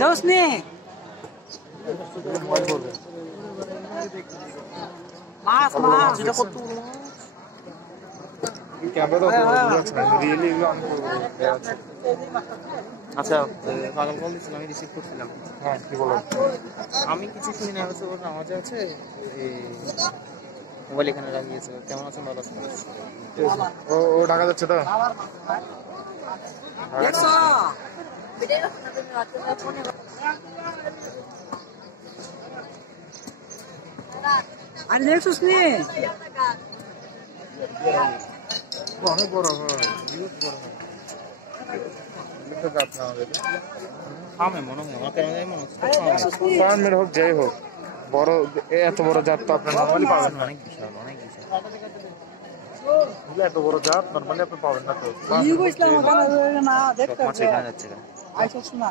যাস নি মাছ মাছ এটা কত আচ্ছা পাগল কল দিচ্ছিলাম, আমি রিসিভ করছিলাম। হ্যাঁ কি বলো? আমি কিছু শুনি না, হচ্ছে ওর নামাজ আছে, মোবাইল এখানে রাখিয়েছে। কেমন আছেন? ভালো আছেন? ও ঢাকা যাচ্ছে তো? আরে দেখছিস নি অনেক বড় হয়, হিউজ বড় হয়। থামে মনে হয়, আমার কেন জানি মনে হচ্ছে ফার্মের হোক যাই হোক, বড় এত বড় জাত তো আপনি নর্মালি পাবেন না। অনেক বিশাল, অনেক বিশাল। এত বড় জাত নর্মালি আপনি পাবেন না তো। ইউ কইছিলাম না দেখতে মাছ এখানে যাচ্ছে কেন? আইছস না